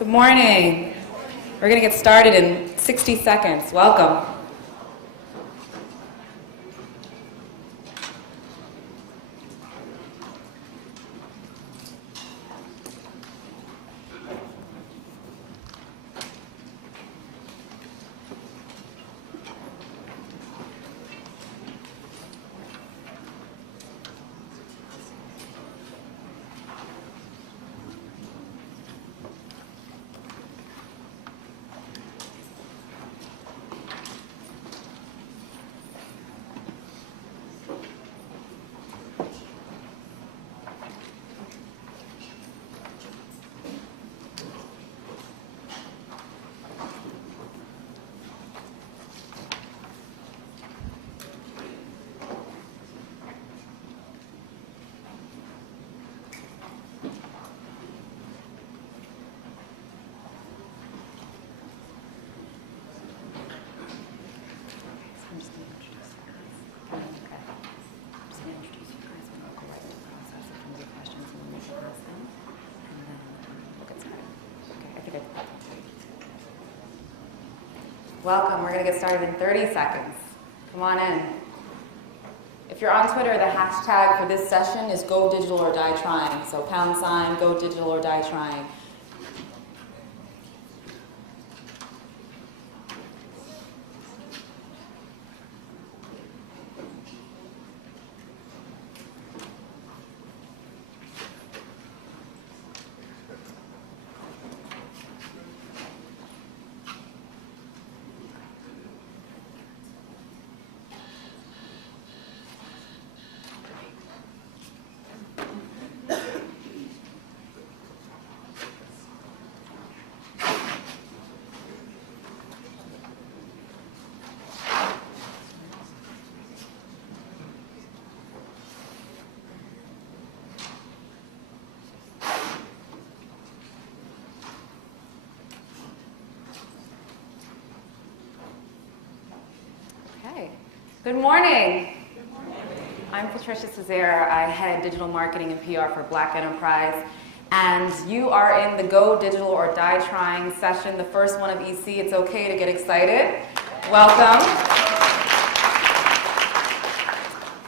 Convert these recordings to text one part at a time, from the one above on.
Good morning. We're going to get started in 60 seconds. Welcome. Welcome. We're going to get started in 30 seconds. Come on in. If you're on Twitter, the hashtag for this session is Go Digital or Die Trying. So # Go Digital or Die Trying. Good morning. Good morning. I'm Patricia Cesaire. I head digital marketing and PR for Black Enterprise. And you are in the Go Digital or Die Trying session, the first one of EC. It's okay to get excited. Welcome.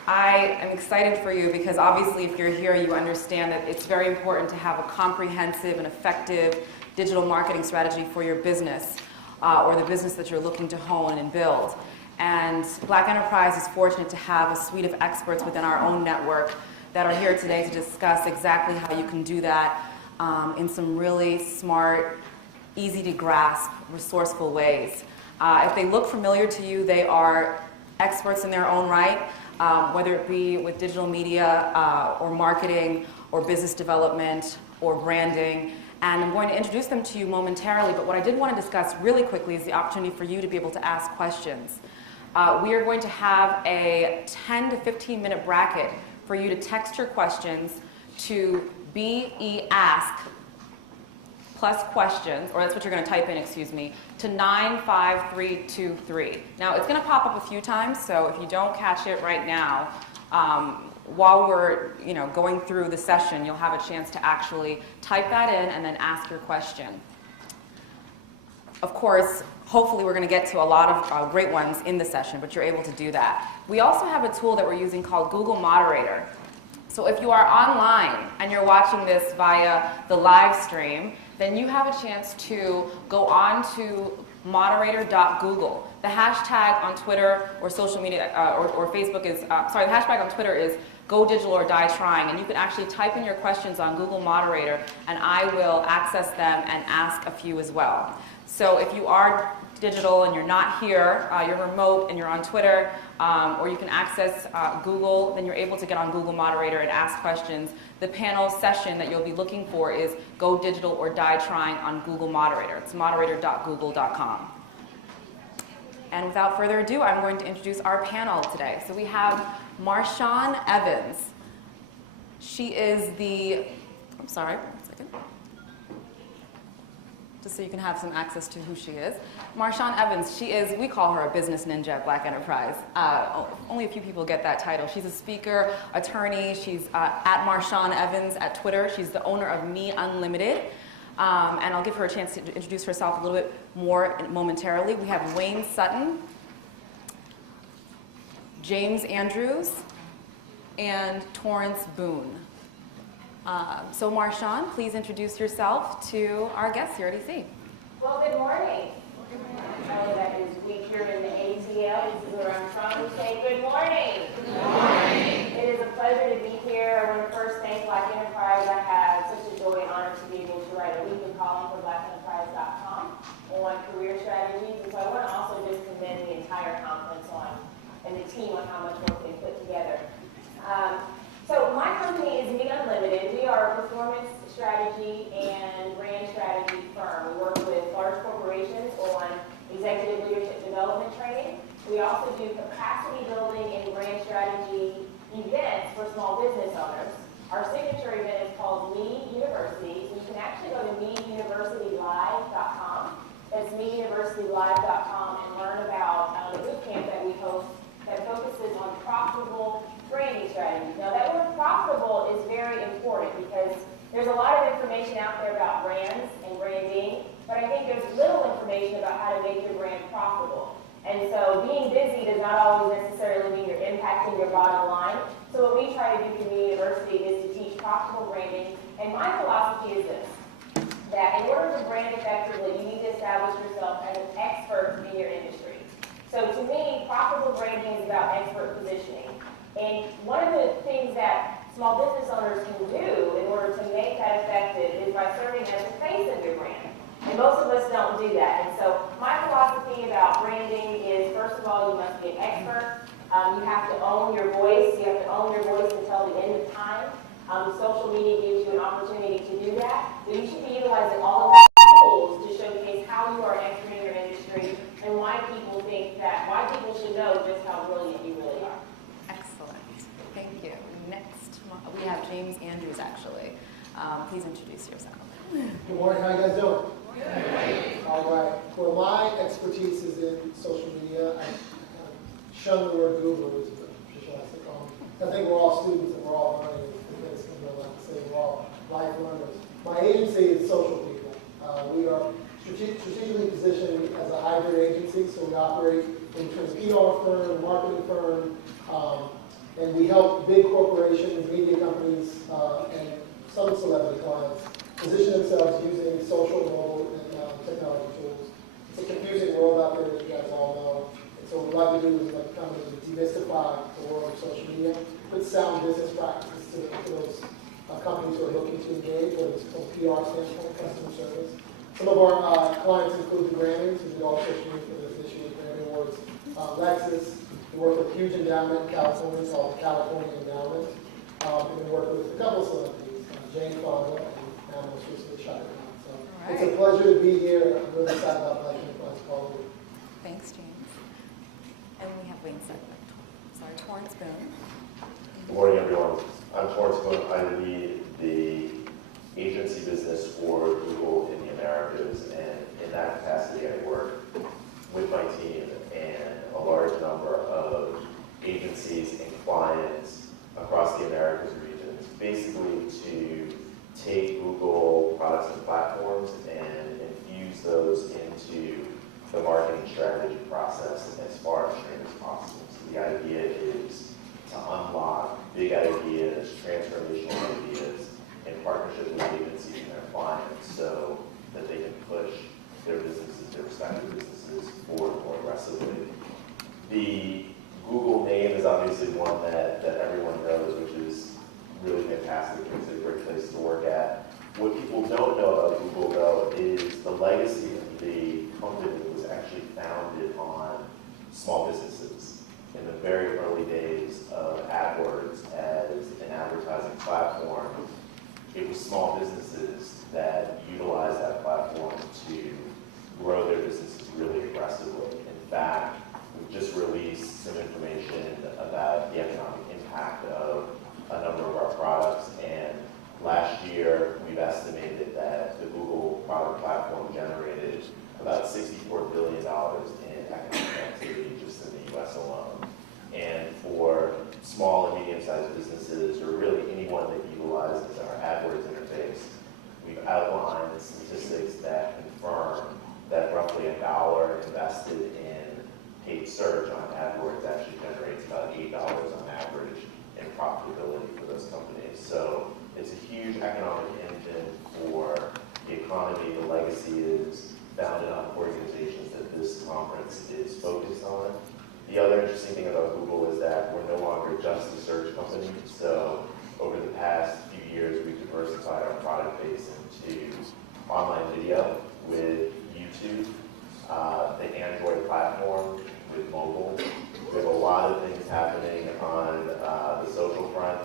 I am excited for you because obviously if you're here, you understand that it's very important to have a comprehensive and effective digital marketing strategy for your business or the business that you're looking to hone and build. And Black Enterprise is fortunate to have a suite of experts within our own network that are here today to discuss exactly how you can do that in some really smart, easy to grasp, resourceful ways. If they look familiar to you, they are experts in their own right, whether it be with digital media or marketing or business development or branding. And I'm going to introduce them to you momentarily, but what I did want to discuss really quickly is the opportunity for you to be able to ask questions. We are going to have a 10 to 15 minute bracket for you to text your questions to BEASK plus questions, or that's what you're going to type in, excuse me, to 95323. Now, it's going to pop up a few times, so if you don't catch it right now, while we're going through the session, you'll have a chance to actually type that in and then ask your question. Of course, hopefully we're going to get to a lot of great ones in the session, but you're able to do that. We also have a tool that we're using called Google Moderator. So if you are online and you're watching this via the live stream, then you have a chance to go on to moderator.google. The hashtag on Twitter or social media or Facebook is, the hashtag on Twitter is Go Digital or Die Trying, and you can actually type in your questions on Google Moderator, and I will access them and ask a few as well. So if you are digital and you're not here, you're remote and you're on Twitter, or you can access Google, then you're able to get on Google Moderator and ask questions. The panel session that you'll be looking for is Go Digital or Die Trying on Google Moderator. It's moderator.google.com. And without further ado, I'm going to introduce our panel today. So we have Marshawn Evans. She is the, I'm sorry, one second. Just so you can have some access to who she is. Marshawn Evans, she is, we call her a business ninja at Black Enterprise. Only a few people get that title. She's a speaker, attorney. She's at Marshawn Evans at Twitter. She's the owner of Me Unlimited. and I'll give her a chance to introduce herself a little bit more momentarily. We have Wayne Sutton, James Andrews, and Torrance Boone. So Marshawn, please introduce yourself to our guests here at EC. Well, good morning. I know that is week here in the ATL. This is where I'm from. We say good morning. Good morning. It is a pleasure to be here. I want to first thank Black Enterprise. I have such a joy and honor to be able to write a weekly column for blackenterprise.com on career strategies. And so I want to also just commend the entire conference and the team on how much work they put together. So my company is Me Unlimited. We are a performance strategy and brand strategy firm. We work with large corporations on executive leadership development training. We also do capacity building and brand strategy events for small business owners. Our signature event is called Me University. You can actually go to meuniversitylive.com. That's meuniversitylive.com and learn about a boot camp that we host that focuses on profitable branding strategies. Now that word profitable is very important because there's a lot of information out there about brands and branding, but I think there's little information about how to make your brand profitable. And so being busy does not always necessarily mean you're impacting your bottom line. So what we try to do through Me University is to teach profitable branding. And my philosophy is this, that in order to brand effectively, you need to establish yourself as an expert in your industry. So to me, profitable branding is about expert positioning. And one of the things that small business owners can do in order to make that effective is by serving as the face of your brand. And most of us don't do that. And so my philosophy about branding is, first of all, you must be an expert. You have to own your voice. You have to own your voice until the end of time. Social media gives you an opportunity to do that. So you should be utilizing all of those tools to showcase how you are an expert in your industry and why people should know just how brilliant you really are. Excellent. Thank you. Next, we have James Andrews, actually. Please introduce yourself. Good morning. How you guys doing? Good. All right. Well, my expertise is in social media. I shun the word Google, as Patricia likes to call me. I think we're all students and we're all learning. It's going to go like to say we're all life learners. My agency is Social People. We are strategically positioned as a hybrid agency, so we operate in terms of PR firm, marketing firm, and we help big corporations, media companies, and some celebrity clients position themselves using social, mobile, and technology tools. It's a confusing world out there, as you guys all know. And so what we like to do is like come and demystify the world of social media, put sound business practices to those companies who are looking to engage, whether it's from PR standpoint, customer service. Some of our clients include the Grammys, who did all social media for this year's Grammy Awards. Lexus, we work with a huge endowment in California called the California Endowment. And we work with a couple of celebrities, Jane Fonda and most recently Shaka Khan. So It's a pleasure to be here. I'm really excited about Black Enterprise Quality. Thanks, James. And we have Wayne Sutton. Sorry, Torrance Boone. Good morning, everyone. I'm Torrance Boone. I lead the agency business for Google in the Americas, and in that capacity, I work with my team and a large number of agencies and clients across the Americas regions, basically to take Google products and platforms and infuse those into the marketing strategy process as far upstream as possible. So the idea is to unlock big ideas, transformational ideas, in partnership with agencies and their clients so that they can push their businesses, their respective businesses forward more aggressively. The Google name is obviously one that everyone knows, which is really fantastic. It's a great place to work at. What people don't know about Google, though, is the legacy of the company was actually founded on small businesses. In the very early days of AdWords as an advertising platform, it was small businesses that utilized that platform to grow their businesses really aggressively. In fact, we've just released some information about the economic impact of a number of our products, and last year we've estimated that the Google product platform generated about $64 billion in economic activity just in the US alone. And for small and medium-sized businesses, or really anyone that utilizes our AdWords interface, we've pipeline statistics that confirm that roughly $1 invested in paid search on AdWords actually generates about $8 on average in profitability for those companies. So it's a huge economic engine for the economy. The legacy is founded on organizations that this conference is focused on. The other interesting thing about Google is that we're no longer just a search company. So over the past few years, we've diversified our product base into online video with YouTube, the Android platform with mobile. We have a lot of things happening on the social front,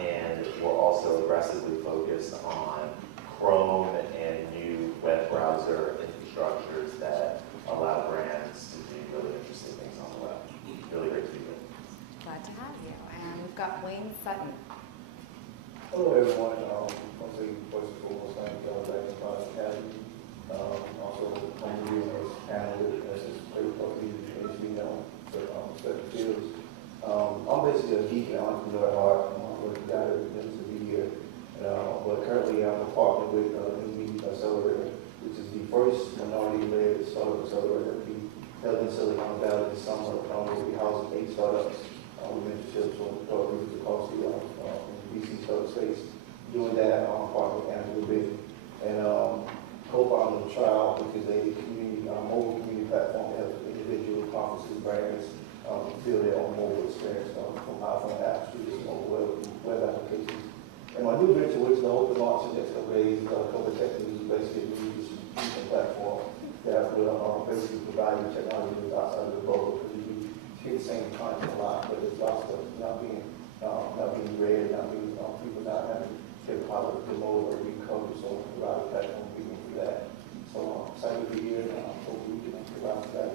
and we're also aggressively focused on Chrome and new web browser infrastructures that allow brands to do really interesting things on the web. Really great to be with. Glad to have you. And we've got Wayne Sutton. Hello, everyone. I'm saying first and foremost, thank you for the Class Academy. Also, I'm reviewing this panel as this great company that we know certain fields. I'm basically a geek and entrepreneur at heart. I'm working out everything to be here. But currently, I'm a partner with Indie Accelerator, which is the first minority-led startup accelerator that we held in Silicon Valley this summer. We'll be housing 8 startups with mentorships from groups across the VC startup space. Doing that, I'm partner with Andrew Big and co-founder of Trial, which is a community, mobile community platform that helps individual conferences, brands build their own mobile experience from iPhone apps to just mobile web applications. And my new venture, which is the open launch in the next couple days, is Cover Tech News, basically a new distribution platform that will basically provide you technology outside of the bubble, because you hear the same content a lot, but there's lots of stuff not being read, people not having the pilot demo or recovery, so we provide a platform for that. So I'm excited to be here, and hopefully we can provide that.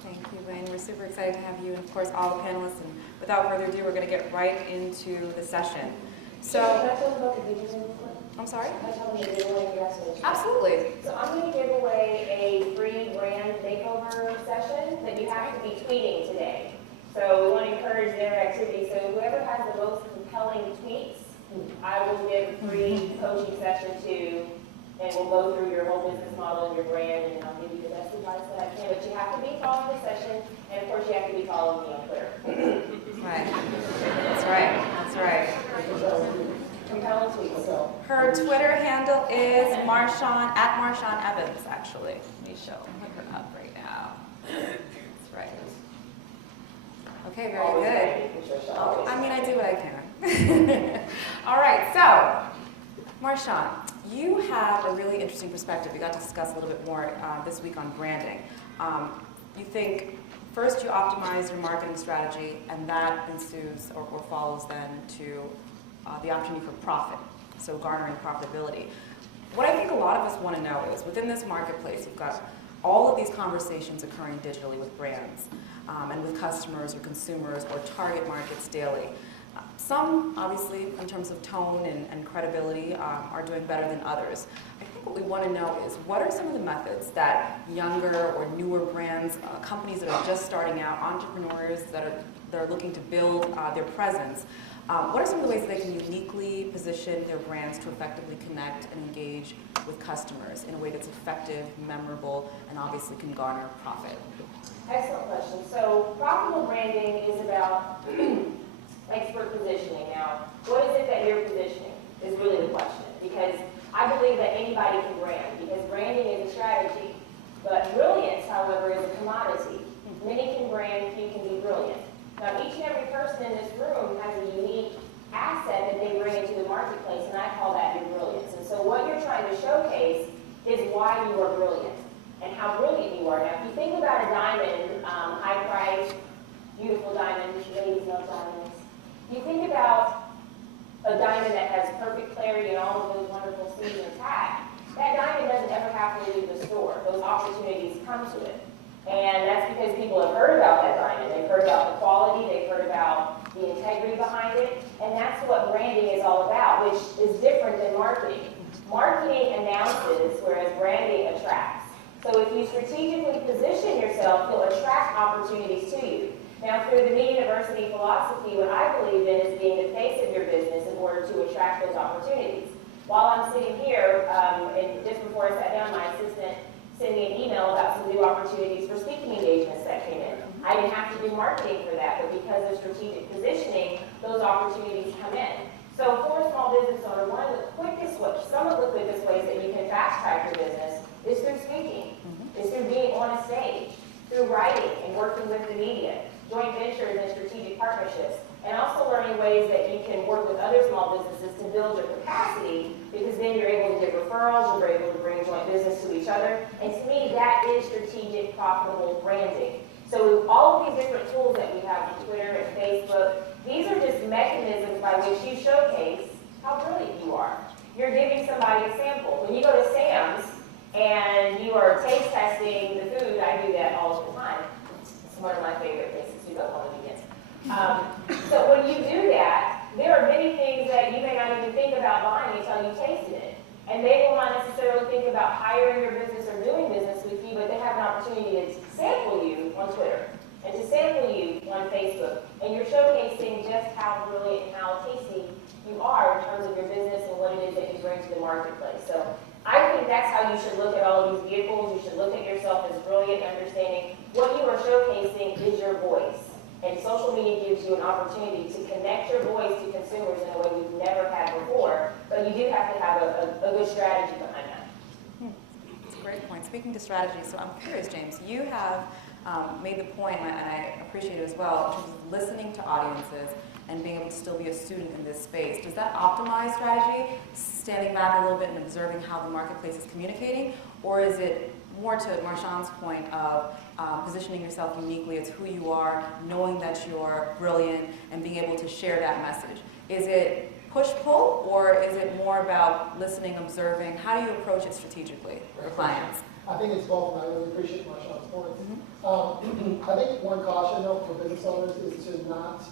Thank you, Wayne. We're super excited to have you, and of course, all the panelists. And without further ado, we're going to get right into the session. So, Can I tell them about the giveaway? I'm sorry? Can I tell them the giveaway message? Absolutely. So I'm going to give away a free brand makeover session that you have to be tweeting today. So we want to encourage interactivity. So whoever has the most compelling tweets, I will give a free coaching session to, and we'll go through your whole business model and your brand, and I'll give you the best advice that I can. But you have to be following the session, and of course you have to be following me on Twitter. Right. That's right. That's right. Compelling tweets. Her Twitter handle is Marshawn, at Marshawn Evans, actually. Let me show her up right now. That's right. Okay, very good. Oh, I mean, I do what I can. All right, so, Marshawn, you have a really interesting perspective. We got to discuss a little bit more this week on branding. You think first you optimize your marketing strategy, and that ensues or follows then to the opportunity for profit, so garnering profitability. What I think a lot of us want to know is, within this marketplace, you've got all of these conversations occurring digitally with brands and with customers or consumers or target markets daily. Some, obviously, in terms of tone and credibility, are doing better than others. I think what we want to know is, what are some of the methods that younger or newer brands, companies that are just starting out, entrepreneurs that are looking to build their presence, what are some of the ways that they can uniquely position their brands to effectively connect and engage with customers in a way that's effective, memorable, and obviously can garner profit? Excellent question. So profitable branding is about expert positioning. Now, what is it that you're positioning is really the question, because I believe that anybody can brand, because branding is a strategy. But brilliance, however, is a commodity. Many can brand, few can be brilliant. Now, each and every person in this room has a unique asset that they bring into the marketplace, and I call that your brilliance. And so what you're trying to showcase is why you are brilliant and how brilliant you are. Now, if you think about a diamond, high price, beautiful diamond, ladies love diamonds. You think about a diamond that has perfect clarity and all of those wonderful seams intact. That diamond doesn't ever have to leave the store. Those opportunities come to it. And that's because people have heard about that diamond. They've heard about the quality, they've heard about the integrity behind it, and that's what branding is all about, which is different than marketing. Marketing announces, whereas branding attracts. So if you strategically position yourself, you'll attract opportunities to you. Now, through the mid-university philosophy, what I believe in is being the face of your business in order to attract those opportunities. While I'm sitting here, and just before I sat down, my assistant sent me an email about some new opportunities for speaking engagements that came in. I didn't have to do marketing for that, but because of strategic positioning, those opportunities come in. So for a small business owner, some of the quickest ways that you can fast track your business is through speaking, is through being on a stage, through writing and working with the media, joint ventures and strategic partnerships, and also learning ways that you can work with other small businesses to build your capacity, because then you're able to get referrals, you're able to bring joint business to each other, and to me, that is strategic, profitable branding. So all of these different tools that we have, Twitter and Facebook, these are just mechanisms by which you showcase how brilliant you are. You're giving somebody a sample. When you go to Sam's and you are taste testing the food, I do that all the time. It's one of my favorite places to go on the weekends. So when you do that, there are many things that you may not even think about buying until you tasted it. And they will not necessarily think about hiring your business or doing business with you, but they have an opportunity to sample you on Twitter and to sample you on Facebook. And you're showcasing just how brilliant and how tasty you are in terms of your business and what it is that you bring to the marketplace. So I think that's how you should look at all of these vehicles. You should look at yourself as brilliant, understanding what you are showcasing is your voice. And social media gives you an opportunity to connect your voice to consumers in a way you've never had before, but you do have to have a good strategy behind that. That's a great point. Speaking to strategy, so I'm curious, James, you have made the point, and I appreciate it as well, in terms of listening to audiences and being able to still be a student in this space. Does that optimize strategy, standing back a little bit and observing how the marketplace is communicating, or is it more to Marshawn's point of positioning yourself uniquely as who you are, knowing that you're brilliant, and being able to share that message? Is it push-pull, or is it more about listening, observing? How do you approach it strategically for clients? I think it's both, and I really appreciate Marshawn's points. I think one caution, though, for business owners is to not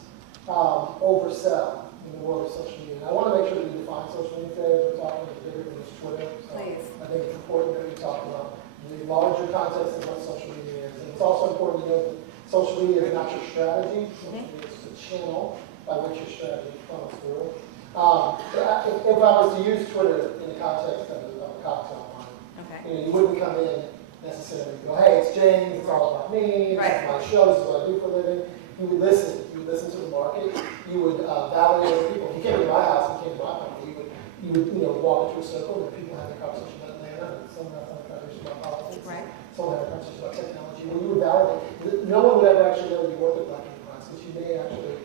oversell in the world of social media. And I want to make sure that we define social media today as we're talking about bigger than just Twitter. So Please. I think it's important that we talk about the larger context of what social media is. And it's also important to know that social media is not your strategy. Social media is the channel by which your strategy funnels through. If I was to use Twitter in the context of a cocktail line, you wouldn't come in necessarily and go, hey, it's James, it's all about me, this is my show, this is what I do for a living. You would listen. You would listen to the market. You would validate other people. If you came to my house and came to my company, you would walk into a circle where people have a conversation about Atlanta, and someone else had a conversation about politics, someone had a conversation about technology. When you would validate, no one would ever actually know that you work at Black Enterprise, because you may actually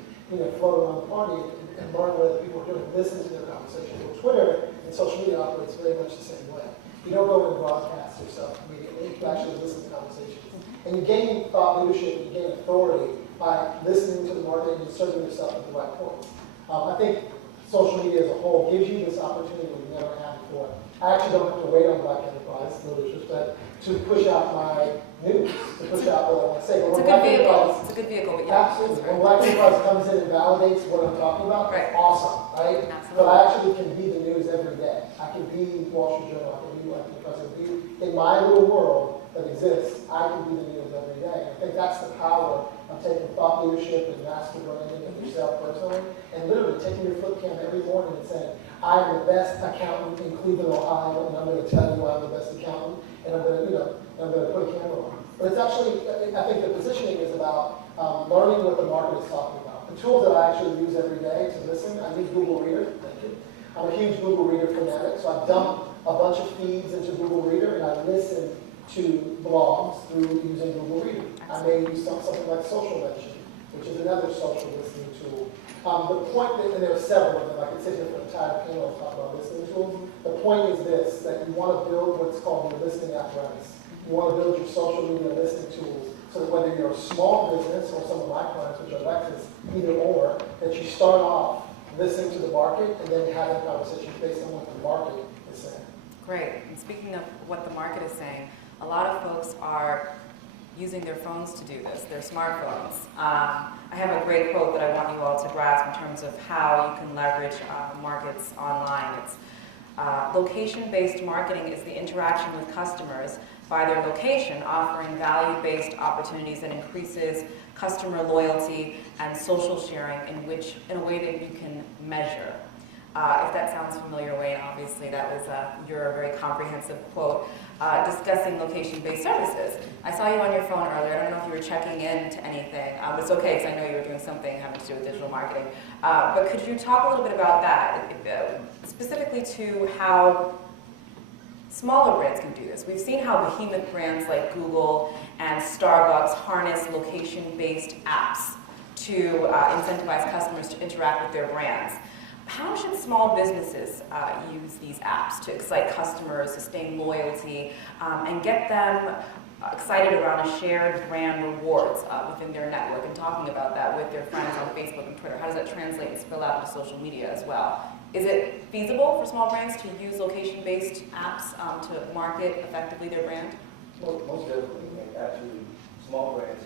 float around the party and learn what other people are doing, listen to their conversation. Well, Twitter and social media operates very much the same way. You don't go and broadcast yourself immediately. You actually listen to conversations. And you gain thought leadership, you gain authority by listening to the market and inserting yourself at the right points. I think social media as a whole gives you this opportunity we've never had before. I actually don't have to wait on Black Enterprise, no disrespect, to push out my news, to push out what I want to say. It's a good vehicle. It's a good vehicle, but yeah. Absolutely. When Black Enterprise comes in and validates what I'm talking about, it's awesome, right? Absolutely. But I actually can be the news every day. I can be Wall Street Journal, I can be Black Enterprise, I can be in my little world that exists, I can be the news every day. I think that's the power of taking thought leadership and master branding of yourself personally, and literally taking your flip cam every morning and saying, I am the best accountant in Cleveland, Ohio, and I'm going to tell you I'm the best accountant, and I'm going to put a camera on. But it's actually, I think the positioning is about learning what the market is talking about. The tools that I actually use every day to listen, I use Google Reader. Thank you. I'm a huge Google Reader fanatic, so I dump a bunch of feeds into Google Reader, and I listen to blogs through using Google Reader. I may use something like Social Mention, which is another social listening tool. The point that, and there are several of them, I could sit here for an entire panel and talk about listening tools. The point is this, that you want to build what's called your listening apparatus. You want to build your social media listening tools so that whether you're a small business or some of my clients, which are Lexus, either or, that you start off listening to the market and then having conversations based on what the market is saying. Great. And speaking of what the market is saying, a lot of folks are using their phones to do this, their smartphones. I have a great quote that I want you all to grasp in terms of how you can leverage markets online. It's location-based marketing is the interaction with customers by their location, offering value-based opportunities that increases customer loyalty and social sharing in a way that you can measure. If that sounds familiar, Wayne, obviously that was your very comprehensive quote discussing location-based services. I saw you on your phone earlier. I don't know if you were checking into anything. It's okay because I know you were doing something having to do with digital marketing. But could you talk a little bit about that, specifically to how smaller brands can do this? We've seen how behemoth brands like Google and Starbucks harness location-based apps to incentivize customers to interact with their brands. How should small businesses use these apps to excite customers, sustain loyalty, and get them excited around a shared brand rewards within their network, and talking about that with their friends on Facebook and Twitter? How does that translate and spill out into social media as well? Is it feasible for small brands to use location-based apps to market effectively their brand? Most definitely. And actually, small brands,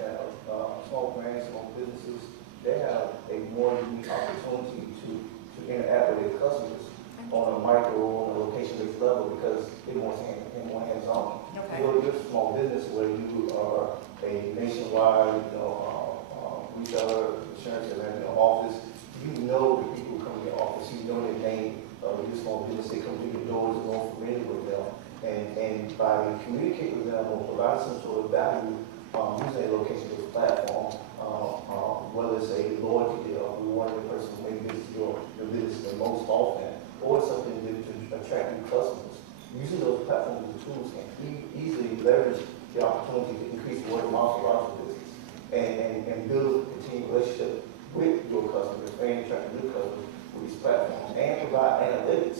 small businesses, they have a more unique opportunity to interact with their customers on a micro, on a location-based level, because they're more hands-on. Okay. You go to your small business where you are a nationwide, retailer, insurance, and office. You know the people who come to your office. You know their name of your small business. They come to your doors and go familiar with them. And by communicating with them or providing some sort of value using a location-based platform, whether it's a loyalty deal, we want the person who may visit your business the most often, or something to attract new customers. Using those platforms and tools can easily leverage the opportunity to increase word of mouth about your business and build a continued relationship with your customers and attract new customers with these platforms, and provide analytics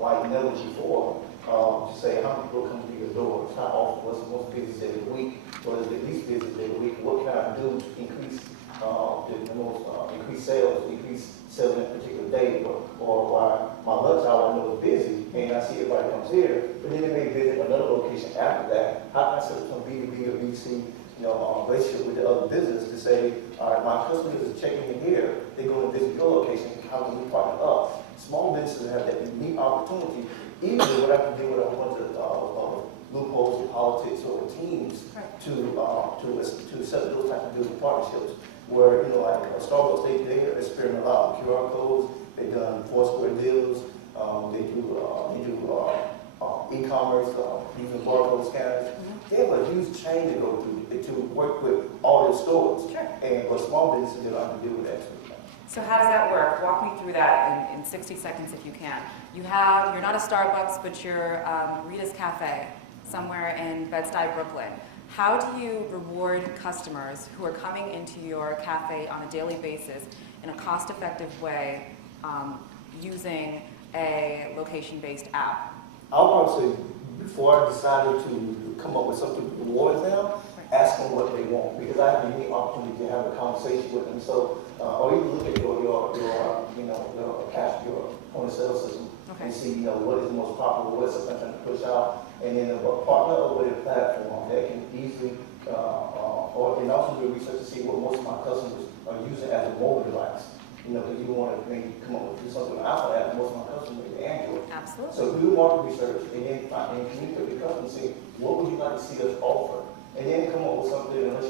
like never before to say how many people come to your doors, how often, what's the most business day of the week, what is the least business day of the week, what can I do to increase increase sales in a particular day, or why my lunch hour I know is busy and I see everybody comes here, but then they may visit another location after that. How can I set up some B2B or B2C relationship with the other business to say, all right, my customers is checking in here, they go and visit your location, how can we partner up? Small businesses have that unique opportunity, even when I can deal with a whole bunch of loopholes in politics or teams to set those types of deals and partnerships. Where, like Starbucks, they experiment a lot with QR codes. They've done Foursquare deals. They do e-commerce using barcode scanners. They have a huge chain to go through to work with all their stores. Sure. And for small businesses, they don't have to deal with that. So how does that work? Walk me through that in 60 seconds if you can. You're not a Starbucks, but you're Rita's Cafe somewhere in Bed-Stuy, Brooklyn. How do you reward customers who are coming into your cafe on a daily basis in a cost-effective way using a location-based app? I'll probably say, before I decided to come up with something to reward them, ask them what they want, because I have a unique opportunity to have a conversation with them. So, or even look at your point of sale system and see, what is the most popular, what's something I'm trying to push out, and then partner up with a platform that can easily, or can also do research to see what most of my customers are using as a mobile device. Because you want to maybe come up with something on Apple app, most of my customers are Android. Absolutely. So do market research and then communicate with your customers and say, what would you like to see us offer? And then come up with something, unless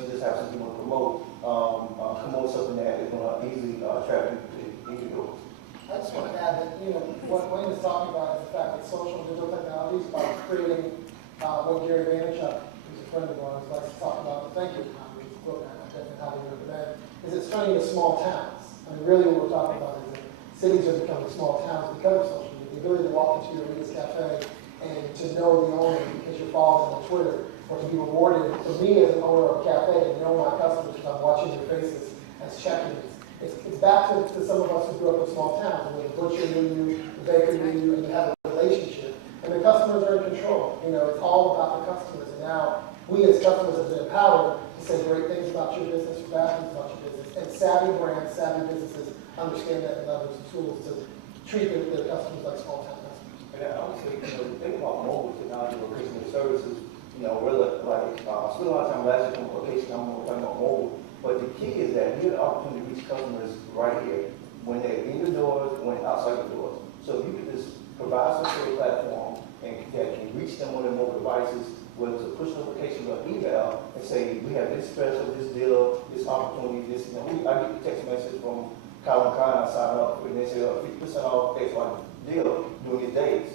you just have something you want to promote, come up with something that is going to easily attract people into your doors. I just want to add that, what Wayne is talking about is the fact that social and digital technologies are creating what Gary Vaynerchuk, who's a friend of ours, likes to talk about, the thank you economy, which is a book I definitely highly recommend, is it's turning into small towns. I mean, really what we're talking about is that cities are becoming small towns because of social media. The ability to walk into your Rita's Cafe and to know the owner because you're following on Twitter, or to be rewarded, for me as an owner of a cafe, and know my customers because I'm watching their faces as check-ins. It's back to some of us who grew up in small towns, where the butcher knew you, the baker knew you, and you had a relationship. And the customers are in control. It's all about the customers. And now we as customers have been empowered to say great things about your business, bad things about your business. And savvy brands, savvy businesses understand that and leverage the tools to treat their customers like small town customers. And I would say, think about mobile technology, location services. We're spend a lot of time last year on location, I'm more talking about mobile. But the key is that you have the opportunity to reach customers right here, when they're in your doors, when outside your doors. So if you could just provide some sort of platform that can reach them on their mobile devices, whether it's a push notification or email, and say, we have this special, this deal, this opportunity, this, I get a text message from Calvin Klein, I signed up and they said 50% off X Y deal during these days.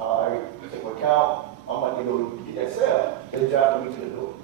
I take into account, I'm going to go get that sale. They drive me to the door.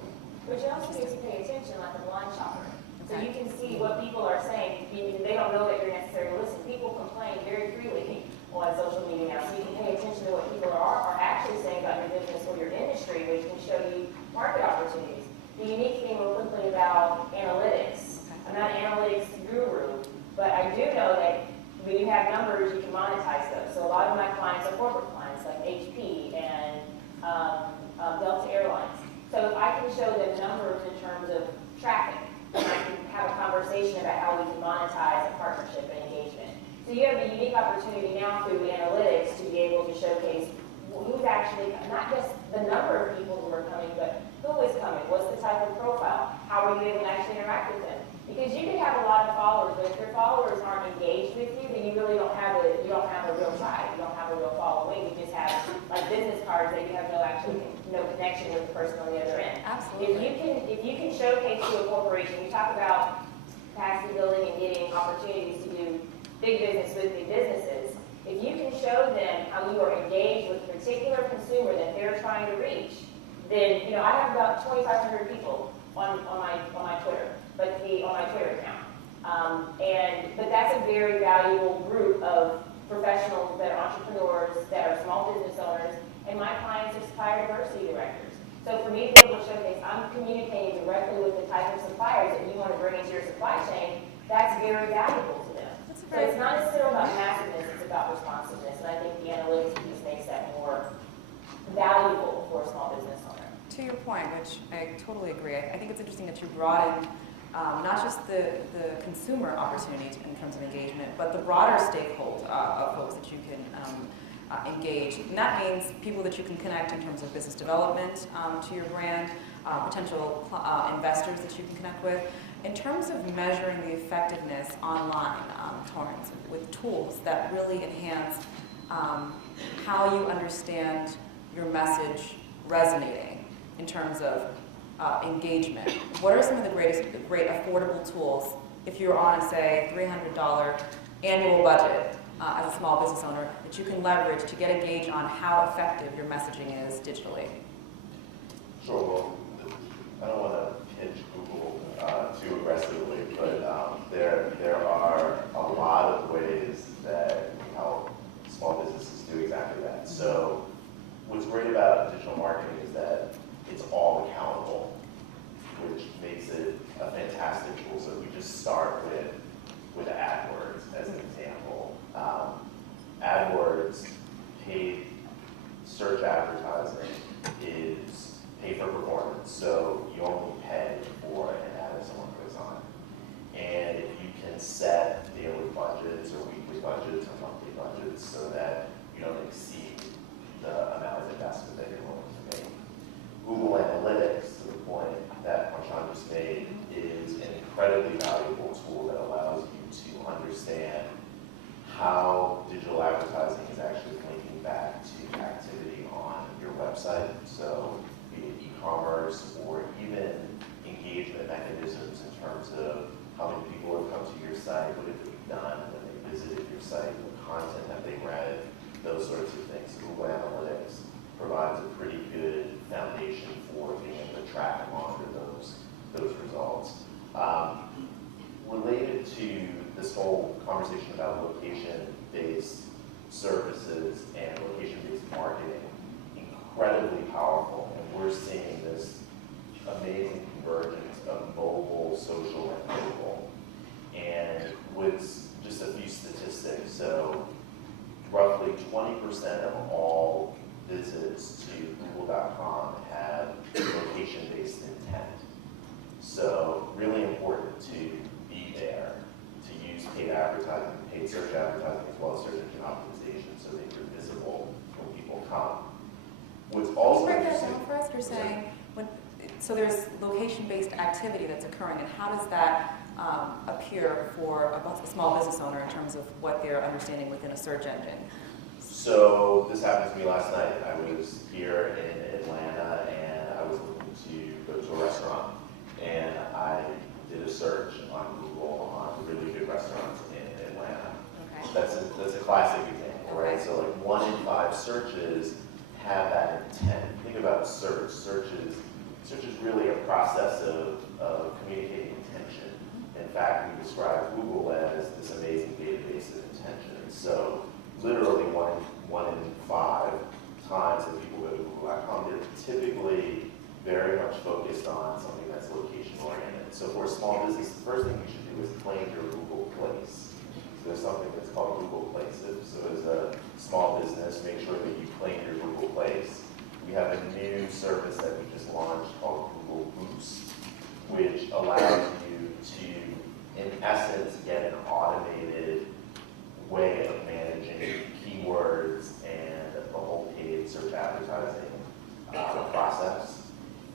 But you also need to pay attention like a blind shopper. So you can see what people are saying. They don't know that you're necessarily listening. People complain very freely on social media now. So you can pay attention to what people are actually saying about your business or your industry, which can show you market opportunities. The unique thing real quickly about analytics. I'm not an analytics guru, but I do know that when you have numbers, you can monetize those. So a lot of my clients are corporate clients like HP and Delta Airlines. So if I can show them numbers in terms of traffic, and I can have a conversation about how we can monetize a partnership and engagement. So you have a unique opportunity now through analytics to be able to showcase who's actually, not just the number of people who are coming, but who is coming, what's the type of profile, how are you able to actually interact with them? Because you can have a lot of followers, but if your followers aren't engaged with you, then you really don't have a real tribe, you don't have a real following. You just have like business cards that you have no connection with the person on the other end. Absolutely. If you can showcase to a corporation, we talk about capacity building and getting opportunities to do big business with big businesses. If you can show them how you are engaged with a particular consumer that they're trying to reach, then I have about 2,500 people on my Twitter, on my Twitter account. But that's a very valuable group of professionals that are entrepreneurs, that are small business owners, and my clients are supplier diversity directors. So for me to be able to showcase, I'm communicating directly with the type of suppliers that you want to bring into your supply chain, that's very valuable to them. So it's not necessarily about massiveness, it's about responsiveness, and I think the analytics piece makes that more valuable for a small business owner. To your point, which I totally agree, I think it's interesting that you brought in not just the consumer opportunity in terms of engagement, but the broader stakeholder of folks that you can engage. And that means people that you can connect in terms of business development to your brand, potential investors that you can connect with. In terms of measuring the effectiveness online, Torrance, with tools that really enhance how you understand your message resonating in terms of engagement. What are some of the great affordable tools if you're on, say, $300 annual budget as a small business owner that you can leverage to get a gauge on how effective your messaging is digitally? Sure. Well, I don't want to pitch Google too aggressively, but there are a lot of ways that we help small businesses do exactly that. So what's great about digital marketing is that it's all accountable, which makes it a fantastic tool. So we just start with AdWords as an example. AdWords, paid search advertising, is pay for performance. So you only pay for an ad that someone puts on. And you can set daily budgets or weekly budgets or monthly budgets so that you don't exceed the amount of investment that you're willing to make. Google Analytics, to the point that Marshawn just made, is an incredibly valuable tool that allows you to understand how digital advertising is actually linking back to activity on your website. So be it e-commerce or even engagement mechanisms in terms of how many people have come to your site, what have they done when they visited your site, what content have they read, those sorts of things. Google Analytics provides a pretty good foundation for being able to track and monitor those results. Related to this whole conversation about location-based services and location-based marketing, incredibly powerful, and we're seeing this amazing convergence of mobile, social, and mobile. And with just a few statistics, so roughly 20% of all visits to Google.com have location-based intent. So really important to be there, to use paid advertising, paid search advertising, as well as search engine optimization so that you're visible when people come. What's also Can you break that down for us? You're saying, so there's location-based activity that's occurring, and how does that appear for a small business owner in terms of what they're understanding within a search engine? So this happened to me last night. I was here in Atlanta and I was looking to go to a restaurant, and I did a search on Google on really good restaurants in that's a classic example, right? So like 1 in 5 searches have that intent. Think about search. Search is really a process of communicating intention. In fact, we describe Google as this amazing database of intention. So literally one in 5 times that people go to Google.com, they're typically very much focused on something that's location oriented. So for a small business, the first thing you should do is claim your Google place. So there's something that's called Google Places. So as a small business, make sure that you claim your Google place. We have a new service that we just launched called Google Boost, which allows you to, in essence, get an automated way of managing keywords and the whole paid search advertising process.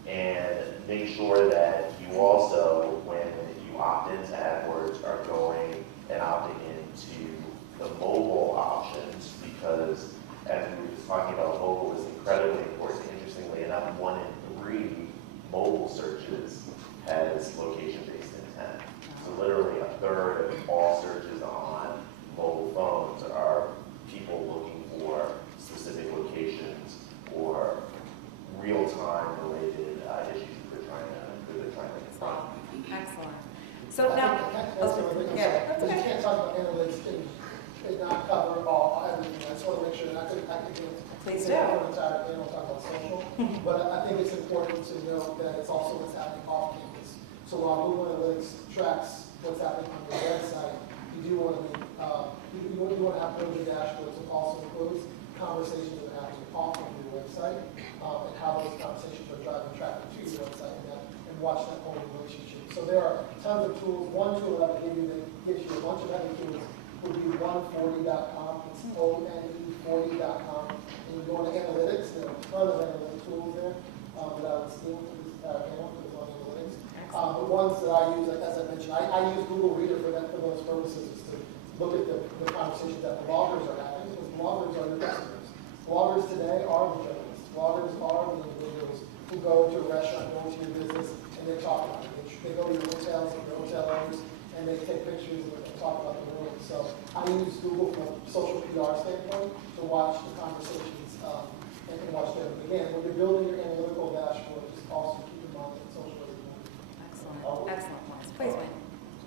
And make sure that you also, when you opt into AdWords, are going and opting into the mobile options, because as we were just talking about, mobile is incredibly important. Interestingly enough, 1 in 3 mobile searches has location-based intent. So literally a third of all searches on mobile phones are people looking for specific locations or real-time related issues they're trying to confront. Excellent. So now, yeah, that's You okay. can't talk about analytics and not cover everything. I just want to make sure that I could get. Please do. We'll talk about social, but I think it's important to know that it's also what's happening off campus. So while Google Analytics tracks what's happening on your website, you do want to you want to have built dashboards that also includes conversations that are happening off of your website and how those conversations are driving traffic to your website and watch that whole relationship. So there are tons of tools. One tool that I would give you that gives you a bunch of other tools would be 140.com. It's ONE40.com. And you go into analytics, there are a ton of analytic tools there that I would steal for this panel because it's on analytics. The ones that I use, like as I mentioned, I use Google Reader for those purposes, is to look at the conversations that bloggers are having, because bloggers are your customers. Bloggers today are the journalists. Bloggers are the individuals who go to a restaurant, go to your business, and they talk about it. They go to your hotels and your hotel owners, and they take pictures and talk about the room. So I use Google from a social PR standpoint to watch the conversations and watch them. Again, when you're building your analytical dashboard, just also keep in mind that social is important. Excellent. Excellent points. Please, Wayne.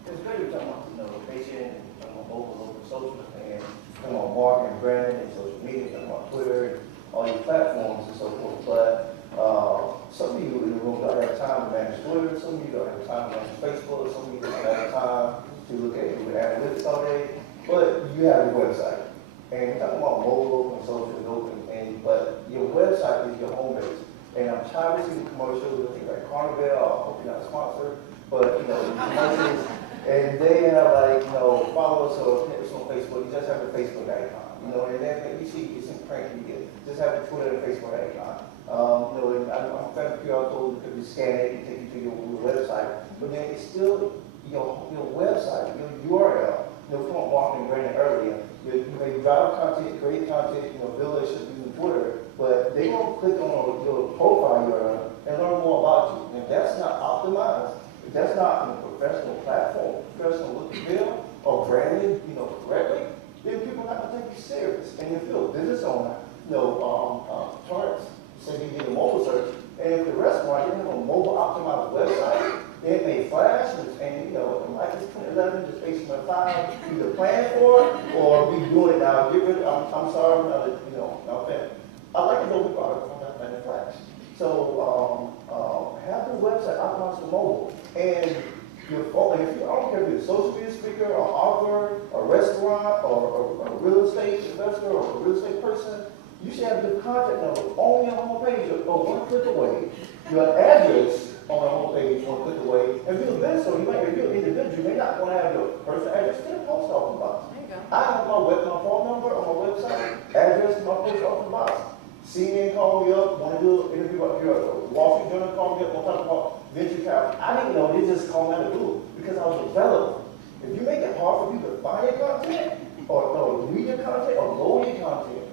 It's great to talk about location, talking about mobile, social, and talking about marketing, branding, and social media, talking about Twitter, and all these platforms and so forth. But some of you in the room don't have time to manage Twitter, some of you don't have time to manage Facebook, some of you don't have time to look at Google Analytics all day, but you have a website. And we're talking about mobile and social but your website is your home base. And I'm tired of seeing commercials with things like Carnival, I hope you're not a sponsor, but commercials, and they have follow us or hit us on Facebook, you just have a Facebook icon. And then you see it's in print, you get just have a Twitter and Facebook icon. And I'm kind of QR code, you could scan it and take you to your website, but then it's still your website, your URL. From marketing branding earlier, you may drive content, create content, build it using Twitter, but they won't click on your profile URL and learn more about you. And if that's not optimized, if that's not a professional platform, professional look and feel, or branding, correctly, then people are not going to take you serious. And if you're a business owner, charts, say you get a mobile search, and if the restaurant, you have a mobile optimized website, it may flash, and like this 2011, just based on the time, either plan for it or be doing it now. Get rid of, I'm sorry, I like to know the product on that plan to flash. So have the website optimized for mobile, and if you, I don't care if you're a social media speaker, or author, or restaurant, or a real estate investor, or a real estate person, you should have your contact number on your homepage, or one click away. Your address on the homepage, one click away. If you're a business owner, if you're an individual, you may not want to have your personal address in a post office box. There you go. I have my phone number on my website, address in my post office box. CNN called me up, want to do an interview about your Wall Street Journal called me up, want to talk about venture capital. I didn't know, they just called me out of the blue because I was available. If you make it hard for people to find your content, or read your content, or load your content,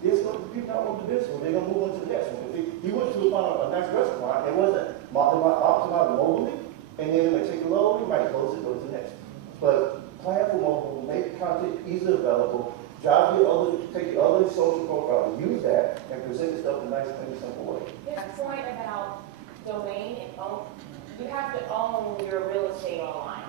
people not going to do this one, they're going to move on to the next one. If you went to a nice restaurant, it wasn't optimized mobilely, and then when they take a load, you might close it, go to the next. But plan for mobile, make content easily available, take your other social profile, use that, and present yourself in a nice, clean, simple way. His point about domain and own, you have to own your real estate online.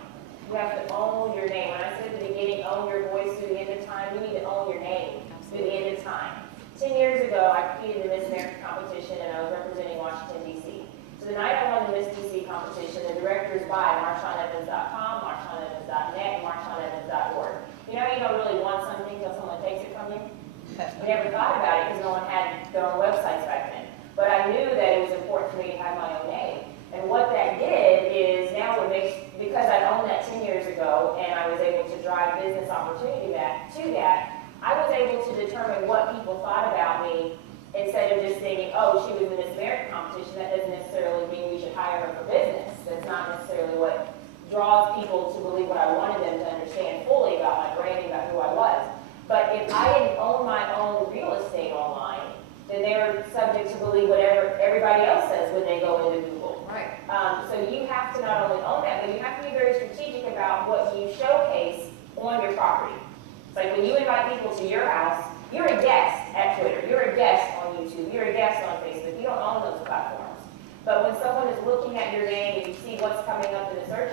You have to own your name. When I said at the beginning, own your voice through the end of time, you need to own your name through the end of time. 10 years ago, I competed in the Miss America competition, and I was representing Washington, D.C. So the night I won the Miss D.C. competition, the directors by MarshawnEvans.com, MarshawnEvans.net, MarshawnEvans.org. You know, you don't really want something until someone takes it from you. We never thought about it because no one had their own websites back then. But I knew that it was important for me to have my own name. And what that did is now it makes, because I owned that 10 years ago and I was able to drive business opportunity to that, I was able to determine what people thought about me instead of just thinking, oh, she was in this American competition. That doesn't necessarily mean we should hire her for business. That's not necessarily what draws people to believe what I wanted them to understand fully about my branding, about who I was. But if I didn't own my own real estate online, then they were subject to believe whatever everybody else says when they go into Google. Right. So you have to not only own that, but you have to be very strategic about what you showcase on your property. It's like when you invite people to your house, you're a guest at Twitter, you're a guest on YouTube, you're a guest on Facebook. You don't own those platforms. But when someone is looking at your name and you see what's coming up in the search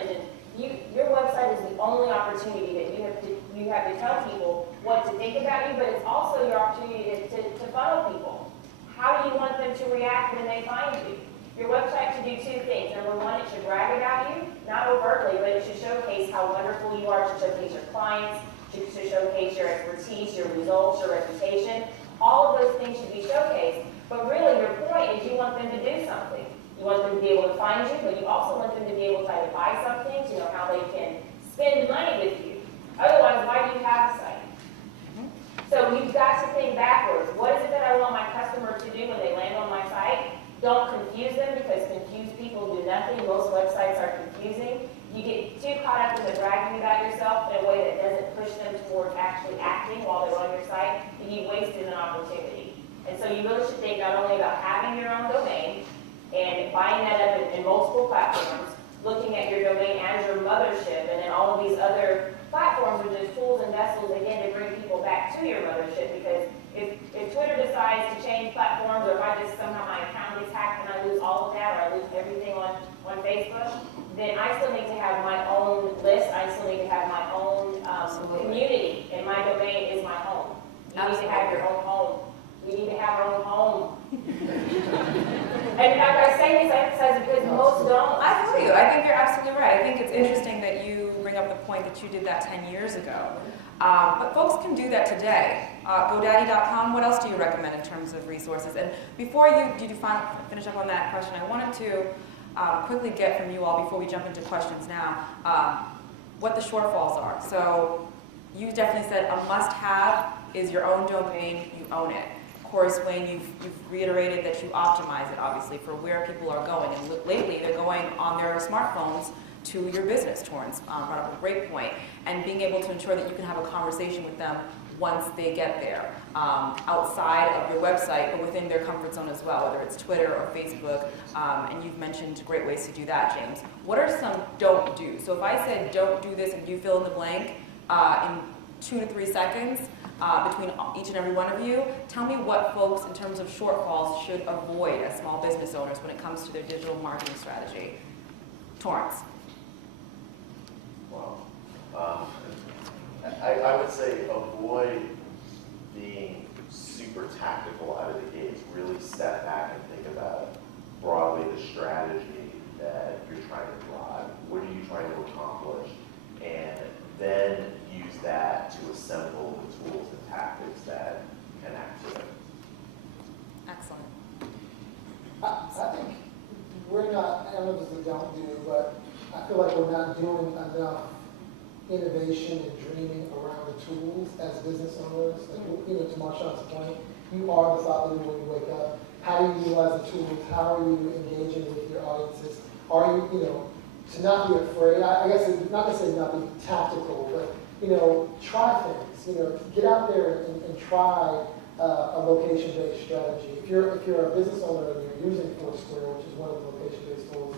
engine, your website is the only opportunity that you have to tell people what to think about you, but it's also your opportunity to funnel people. How do you want them to react when they find you? Your website should do two things. Number one, it should brag about you, not overtly, but it should showcase how wonderful you are, to showcase your clients, to showcase your expertise, your results, your reputation. All of those things should be showcased. But really, your point is you want them to do something. You want them to be able to find you, but you also want them to be able to either buy something, to know how they can spend money with you. Otherwise, why do you have a site? So you've got to think backwards. What is it that I want my customer to do when they land on my site? Don't confuse them, because confused people do nothing. Most websites are confusing. You get too caught up in the bragging about yourself in a way that doesn't push them towards actually acting while they're on your site, and you've wasted an opportunity. And so you really should think not only about having your own domain and buying that up in multiple platforms, looking at your domain as your mothership, and then all of these other platforms are just tools and vessels, again, to bring people back to your mothership. Because if Twitter decides to change platforms, or if I just somehow my account gets hacked and I lose all of that, or I lose everything on Facebook, then I still need to have my own list. I still need to have my own community, and my domain is my home. You need to have your own home. We need to have our own home. And I say this, I emphasize it because most don't. I feel you. I think you're absolutely right. I think it's interesting that you bring up the point that you did that 10 years ago. But folks can do that today. GoDaddy.com, what else do you recommend in terms of resources? And before you finish up on that question, I wanted to quickly get from you all, before we jump into questions now, what the shortfalls are. So you definitely said a must-have is your own domain, you own it. Of course, Wayne, you've reiterated that you optimize it, obviously, for where people are going. And lately, they're going on their smartphones to your business. Torrance brought up a great point. And being able to ensure that you can have a conversation with them once they get there, outside of your website, but within their comfort zone as well, whether it's Twitter or Facebook. And you've mentioned great ways to do that, James. What are some don't do? So if I said don't do this and you fill in the blank in 2 to 3 seconds, between each and every one of you, tell me what folks, in terms of shortfalls, should avoid as small business owners when it comes to their digital marketing strategy. Torrance. Well, I would say avoid being super tactical out of the gates. Really step back and think about broadly the strategy that you're trying to drive. What are you trying to accomplish? And then use that to assemble the tools and tactics that connect to it. Excellent. I think we're not, I don't know if this is a don't do, but I feel like we're not doing enough innovation and dreaming around the tools as business owners. Like, to Marshawn's point, you are the thought leader when you wake up. How do you utilize the tools? How are you engaging with your audiences? Are you, to not be afraid, I guess it's not necessarily not be tactical, but, try things. Get out there and try a location-based strategy. If you're a business owner and you're using Foursquare, which is one of the location-based tools,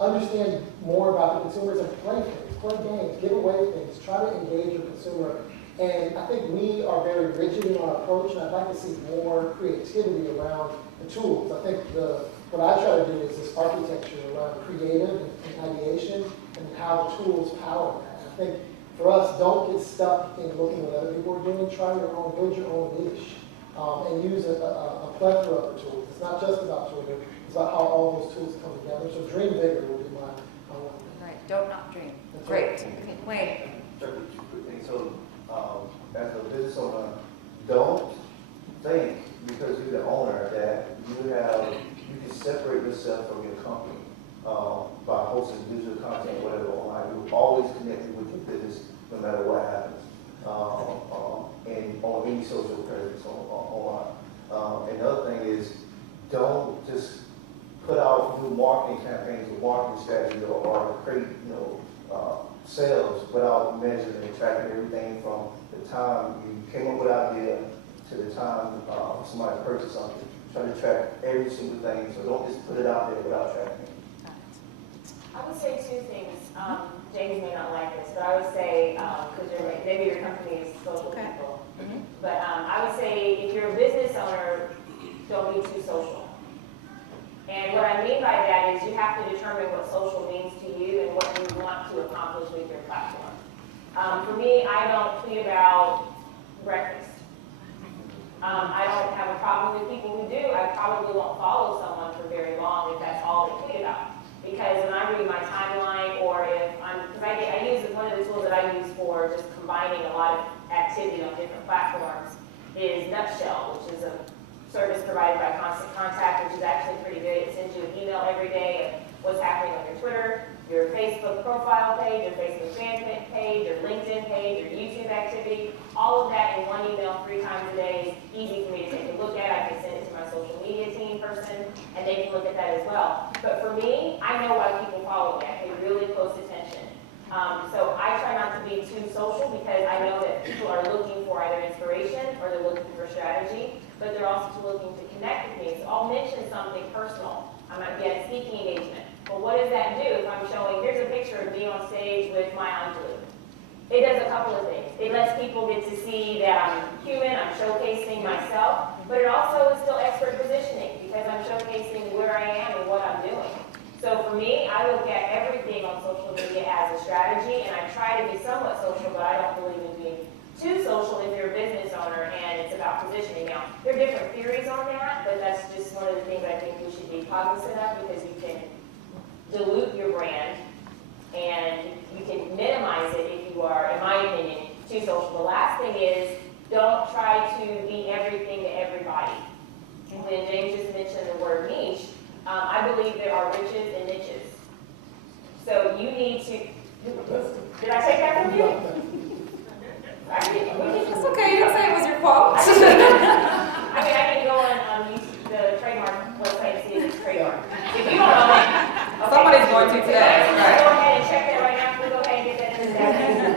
understand more about the consumers and play things, play games, give away things, try to engage your consumer And I think we are very rigid in our approach, and I'd like to see more creativity around the tools. I think what I try to do is this architecture around creative and ideation and how the tools power that. I think for us, don't get stuck in looking what other people are doing. Try your own, build your own niche, and use a plethora of tools. It's not just about Twitter. It's about how all those tools come together. So dream bigger would be my one thing. Right, don't not dream. That's Great. right. Wayne. So, as a business owner, don't think because you're the owner that you can separate yourself from your company by posting digital content, whatever online. You're always connected with your business no matter what happens, and on any social presence online. And the other thing is, don't just put out new marketing campaigns or marketing strategies or create, sales without measuring and tracking everything from the time you came up with an idea to the time somebody purchased something. Try to track every single thing, so don't just put it out there without tracking it. I would say two things. James may not like this, but I would say, because maybe your company is social people, but I would say if you're a business owner, don't be too social. And what I mean by that is you have to determine what social means to you and what you want to accomplish with your platform. For me, I don't tweet about breakfast. I don't have a problem with people who do. I probably won't follow someone for very long if that's all they tweet about. Because when I read my timeline, or if I use one of the tools that I use for just combining a lot of activity on different platforms is Nutshell, which is a service provided by Constant Contact, which is actually pretty good. It sends you an email every day of what's happening on your Twitter, your Facebook profile page, your Facebook fan page, your LinkedIn page, your YouTube activity. All of that in one email 3 times a day is easy for me to take a look at. I can send it to my social media team person, and they can look at that as well. But for me, I know why people follow me. I pay really close attention. So I try not to be too social because I know that people are looking for either inspiration or they're looking for strategy, but they're also looking to connect with me. So I'll mention something personal. I might be at a speaking engagement. Well, what does that do if I'm showing, here's a picture of me on stage with Maya Angelou? It does a couple of things. It lets people get to see that I'm human, I'm showcasing myself, but it also is still expert positioning because I'm showcasing where I am and what I'm doing. So for me, I look at everything on social media as a strategy, and I try to be somewhat social, but I don't believe in being too social if you're a business owner and it's about positioning. Now, there are different theories on that, but that's just one of the things I think we should be cognizant of because you can dilute your brand and you can minimize it if you are, in my opinion, too social. The last thing is don't try to be everything to everybody. When James just mentioned the word niche, I believe there are riches and niches. So you need to, did I take that from you? It's okay, you didn't say it was your fault. I mean, I can go on the trademark website and see if it's trademark. If you don't know it, okay. Somebody's going to today. Right. Go ahead and check that right now. We'll go ahead and get that in the database.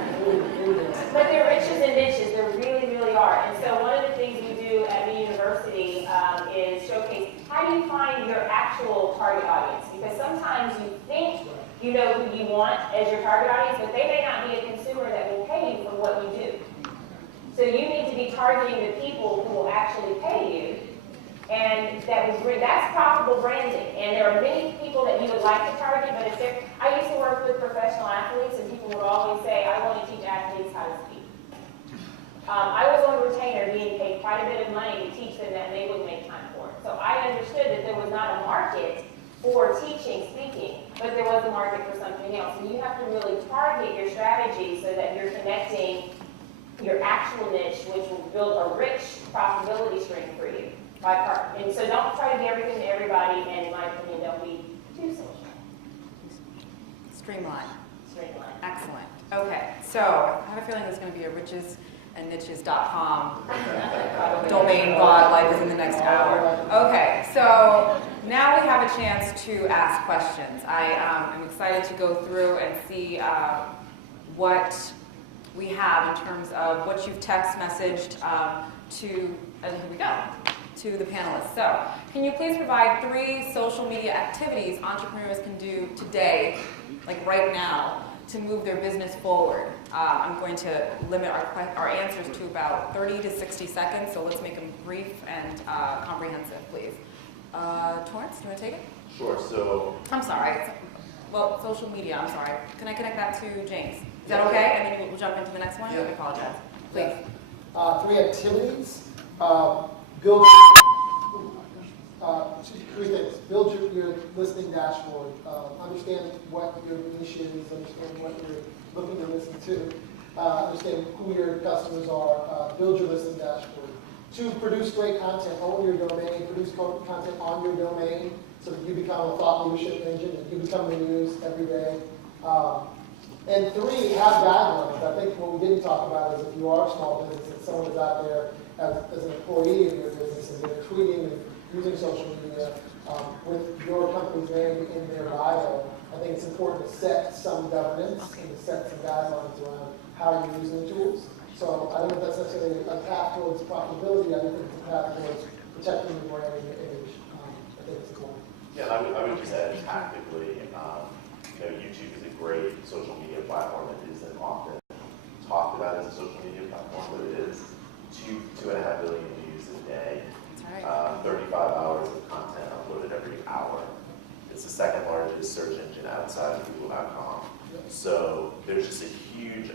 But there are riches and niches. There really, really are. And so one of the things we do at the university is showcase how do you find your actual target audience? Because sometimes you think you know who you want as your target audience, but they may not be a consumer that will pay you for what you do. So you need to be targeting the people who will actually pay you, and that's profitable branding. And there are many people that you would like to target, but if they're, I used to work with professional athletes, and people would always say, I want to teach athletes how to speak. I was on retainer being paid quite a bit of money to teach them that, and they wouldn't make time for it. So I understood that there was not a market for teaching speaking, but there was a market for something else. And you have to really target your strategy so that you're connecting your actual niche, which will build a rich profitability stream for you. And so don't try to be everything to everybody, and in my opinion, don't be too social. Streamline. Streamline. Excellent. Okay, so I have a feeling there's going to be a richesandniches.com domain gone like within the next hour. Okay, so now we have a chance to ask questions. I am excited to go through and see what we have in terms of what you've text messaged to, and here we go, to the panelists. So, can you please provide 3 social media activities entrepreneurs can do today, like right now, to move their business forward. I'm going to limit our answers to about 30 to 60 seconds, so let's make them brief and comprehensive, please. Torrance, do you want to take it? Sure. So I'm sorry. Well, social media, I'm sorry. Can I connect that to James? Is that okay? And then we'll jump into the next one? Yeah. I apologize. Please. 3 activities. Build 3 things. Build your listing dashboard. Understand what your niche is. Understand what you're looking to listen to. Understand who your customers are. Build your listing dashboard. 2, produce great content. Own your domain. Produce content on your domain so that you become a thought leadership engine and you become the news every day. And 3, have guidelines. I think what we didn't talk about is if you are a small business and someone is out there as an employee of your business and they're tweeting and using social media with your company's name in their bio, I think it's important to set some governance and to set some guidelines around how you're using the tools. So I don't know if that's necessarily a path towards profitability. I think it's a path towards protecting your brand and your image. I think it's important. yeah, I would just add tactically, YouTube is a great social media platform that isn't often talked about as a social media platform, but it is 2.5 billion views a day. That's right. 35 hours of content uploaded every hour. It's the second largest search engine outside of Google.com. So there's just a huge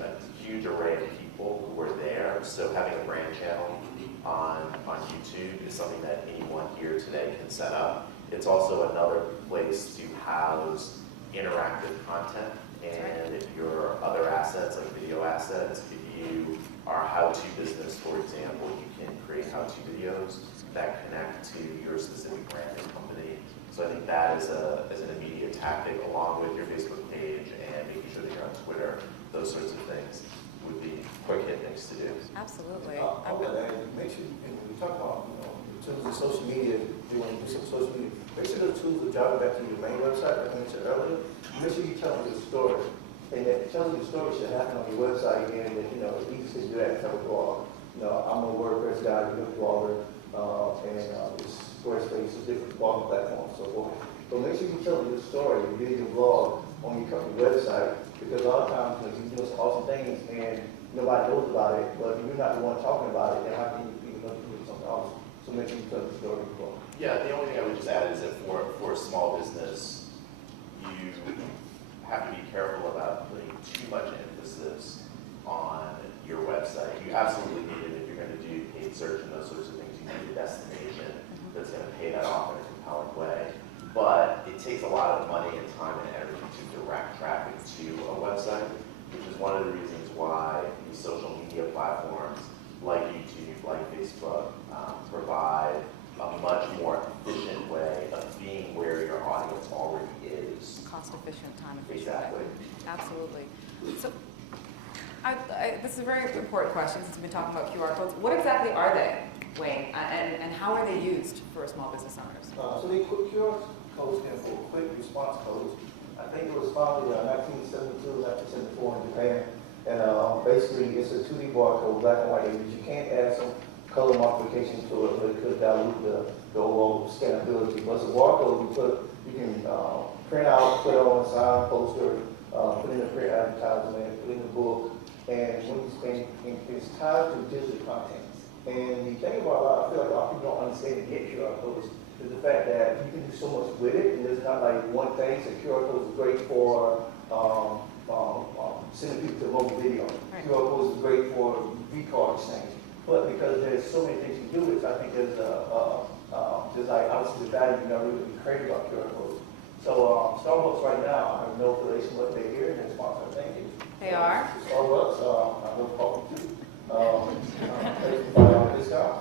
array of people who are there. So having a brand channel on YouTube is something that anyone here today can set up. It's also another place to house interactive content and your other assets like video assets. If you are a how-to business, for example, you can create how-to videos that connect to your specific brand or company. So I think that is an immediate tactic along with your Facebook page and making sure that you're on Twitter. Those sorts of things would be quick hit things to do. Absolutely. I would add, make sure, when we talk about, in terms of social media, doing some social media, make sure those tools are driving back to your main website, like I mentioned earlier. Make sure you tell them your story. And that telling your story should happen on your website again, that, it's easy to do that, tell people, I'm a WordPress guy, you're a blogger, and it's Squarespace, it's different blogging platforms, so forth. So make sure you tell your story, you do your blog on your company website, because a lot of times, you do some awesome things and nobody knows about it, but if you're not the one talking about it, then how can you even know you're doing something else? So make sure you tell the story before. Yeah, the only thing I would just add is that for a small business, you have to be careful about putting too much emphasis on your website. You absolutely need it if you're going to do paid search and those sorts of things. You need a destination that's going to pay that off in a compelling way. But it takes a lot of money and time and energy to direct traffic to a website, which is one of the reasons why these social media platforms like YouTube, like Facebook, provide a much more efficient way of being where your audience already is. Cost efficient, time efficient. Exactly. Absolutely. So this is a very important question since we've been talking about QR codes. What exactly are they, Wayne, and how are they used for small business owners? So they QR codes stand for quick response codes. I think it was founded in 1972, 1974 in Japan. And basically, it's a 2D barcode, black and white image. You can't add some color modification to it, but it could dilute the overall scannability. But it's a barcode you can print out, put on a sign, poster, put in a print advertisement, put in a book, and when you spend, it's tied to digital content. And the thing about I feel like a lot of people don't understand and get QR codes is the fact that you can do so much with it, and there's not like one thing. So QR code is great for sending people to a mobile video. Right. QR code is great for V-card exchange. But because there's so many things you do with it, I think there's like obviously the value really crazy about QR codes. So Starbucks right now, I have no affiliation with what they're here, and they're sponsoring. Thank you. They are? Starbucks, I will call them too. Discount.